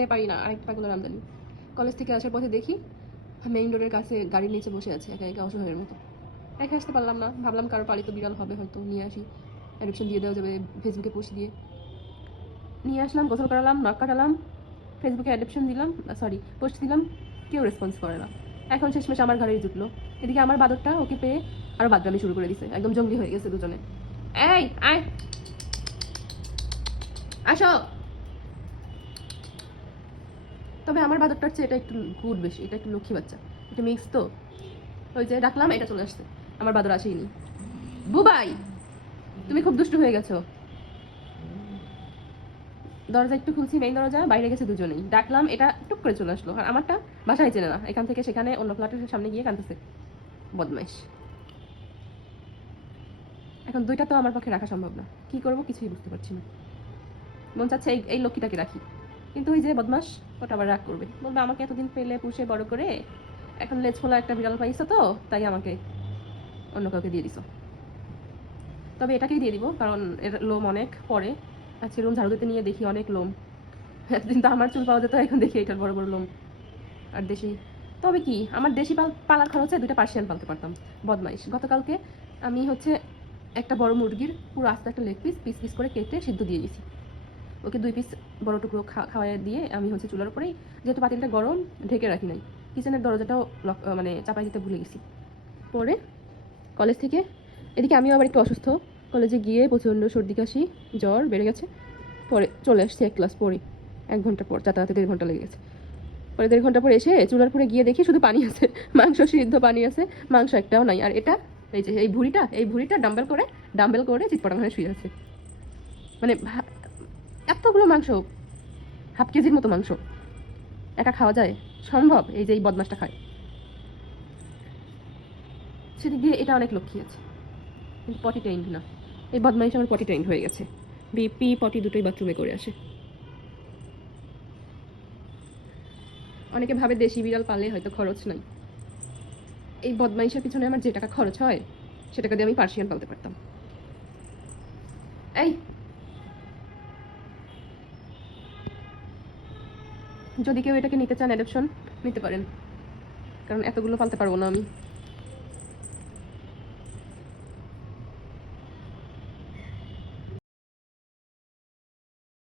নিয়ে পারি না, আরেকটা পাগলের আমদানি। কলেজ থেকে আসার পথে দেখি মেইন রোডের কাছে গাড়ির নিচে বসে আছে একা একা অসহায়ের মতো। একা আসতে পারলাম না, ভাবলাম কারো পালিত বিড়াল হবে, হয়তো নিয়ে আসি, অ্যাডপশন দিয়ে দেওয়া যাবে ফেসবুকে পোস্ট দিয়ে। নিয়ে আসলাম, গোসল করালাম, নখ কাটালাম, ফেসবুকে অ্যাডপশন দিলাম, সরি পোস্ট দিলাম, কেউ রেসপন্স করে না। এখন শেষমেশ আমার ঘরেই জুটলো। এদিকে আমার বাদরটা ওকে পেয়ে আরও বাদরামি শুরু করে দিছে, একদম জঙ্গলি হয়ে গেছে দুজনে। এই আয়, আসো। তবে আমার বাদরটার চেয়ে এটা একটু গুড বেশি, এটা একটু লক্ষ্মী বাচ্চা, এটা মিক্স তো। ওই যে ডাকলাম, এটা চলে আসছে। আমার বাদর আসেইনি। বুবাই, তুমি খুব দুষ্টু হয়ে গেছো। দরজা একটু খুলছি, মেইন দরজা, বাইরে গেছে দুজনেই। ডাকলাম, এটা টুক করে চলে আসলো। আর আমারটা বাসায় চেনে না, এখান থেকে সেখানে অন্য ফ্ল্যাটের সামনে গিয়ে কাঁদতেছে, বদমাইশ। এখন দুইটা তো আমার পক্ষে রাখা সম্ভব না, কি করব কিছুই বুঝতে পারছি না। মন চাচ্ছে এই এই লক্ষ্মীটাকে রাখি, কিন্তু ওই যে বদমাস, ওটা আবার রাগ করবে, বলবে আমাকে এতদিন পেলে পুষে বড় করে এখন লেজ ফোলা একটা বিড়াল পাইছো তো, তাই আমাকে অন্য কাউকে দিয়ে দিছো। তবে এটাকেই দিয়ে দিব, কারণ এর লোম অনেক পরে। আজকে রুম ঝাড়ু দিতে নিয়ে দেখি অনেক লোম। এতদিন তো আমার চুল পাওয়া যেত, এখন দেখি এটার বড় বড় লোম। আর দেশি, তবে কি আমার দেশি পালার খরচে দুইটা পার্সিয়ান পালতে পারতাম। বদমাইশ, গতকালকে আমি হচ্ছে একটা বড় মুরগির পুরো আস্তে একটা লেগ পিস পিস পিস করে কেটে সিদ্ধ দিয়ে দিয়েছি। ওকে 2 পিস বড় টুকরো খাওয়াই দিয়ে আমি হচ্ছে চুলার উপরেই, যেহেতু পাতিলটা গরম, ঢেকে রাখি নাই, কিচেনের দরজাটাও মানে চাপাই দিতে ভুলে গেছি। পরে কলেজ থেকে এদিকে আমিও আবার একটু অসুস্থ, কলেজে গিয়ে প্রচণ্ড সর্দি কাশি জ্বর বেড়ে গেছে। পরে চলে আসছি 1 ক্লাস পরে, 1 ঘন্টা পর, যাতায়াতে 1.5 ঘন্টা লেগে গেছে। পরে 1.5 ঘন্টা পর এসে চুলার পরে গিয়ে দেখি শুধু পানি আছে, মাংস সিদ্ধ পানি আছে, মাংস একটাও নাই। আর এটা এই যে এই ভুঁড়িটা ডাম্বেল করে চিৎপটাং হয়ে শুয়ে আছে। মানে এতগুলো মাংস, হাফ কেজির মতো মাংস একা খাওয়া যায় সম্ভব? এই যে এই বদমাসটা খায়। সেদিক দিয়ে এটা অনেক লক্ষ্মী আছে, কিন্তু পটি ট্রেন্ড না। এই বদমাইশ আমার পটি ট্রেন্ড হয়ে গেছে, বিপি পটি দুটোই বাথরুমে করে আসে। অনেকে ভাবে দেশি বিড়াল পালে হয়তো খরচ নাই, এই বদমাইশের পিছনে আমার যে টাকা খরচ হয় সে টাকা দিয়ে আমি পার্সিয়ান পালতে পারতাম। এই, যদি কেউ এটাকে নিতে চান অ্যাডপশন নিতে পারেন, কারণ এতগুলো পালতে পারবো না আমি।